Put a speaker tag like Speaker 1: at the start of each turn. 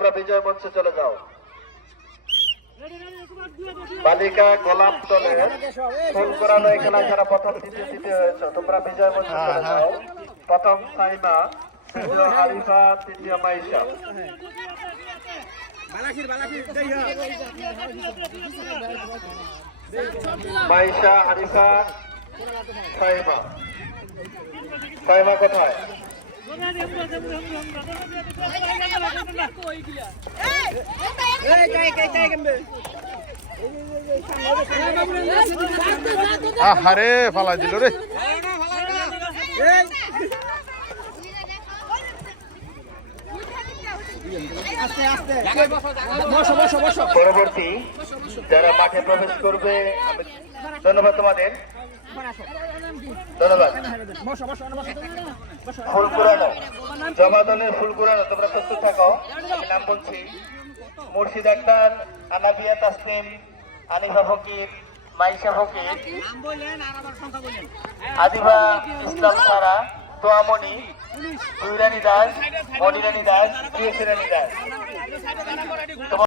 Speaker 1: তোমরা বিজয় মঞ্চে চলে যাও। বালিকা গোলাপ দলে ফুল করানো এখানে যারা প্রথম দ্বিতীয় তৃতীয় হয়েছে। তোমরা বিজয় মঞ্চে চলে যাও। প্রথম সাইমা দ্বিতীয় আরিফা তৃতীয় মাইশা। মাইশা আরিফা সাইমা। সাইমা কোথায়?
Speaker 2: আহারে ফালাই দিল রে।
Speaker 1: পরবর্তী যারা মাঠে প্রবেশ করবে ধন্যবাদ তোমাদের। ধন্যবাদ। ফুল কুড়ানো জমা দলের ফুল কুড়ানো তোমরা প্রস্তুত থাকো। নাম বলছি মুর্শিদ আক্তার, আনাবিয়া তাসনিম আনিফা ফকির, মাইশা ফকির আদিবা ইসলাম সারা তোয়ামণি দুইরানী দাস, মনিরানী দাস প্রিয়সী রানী দাস।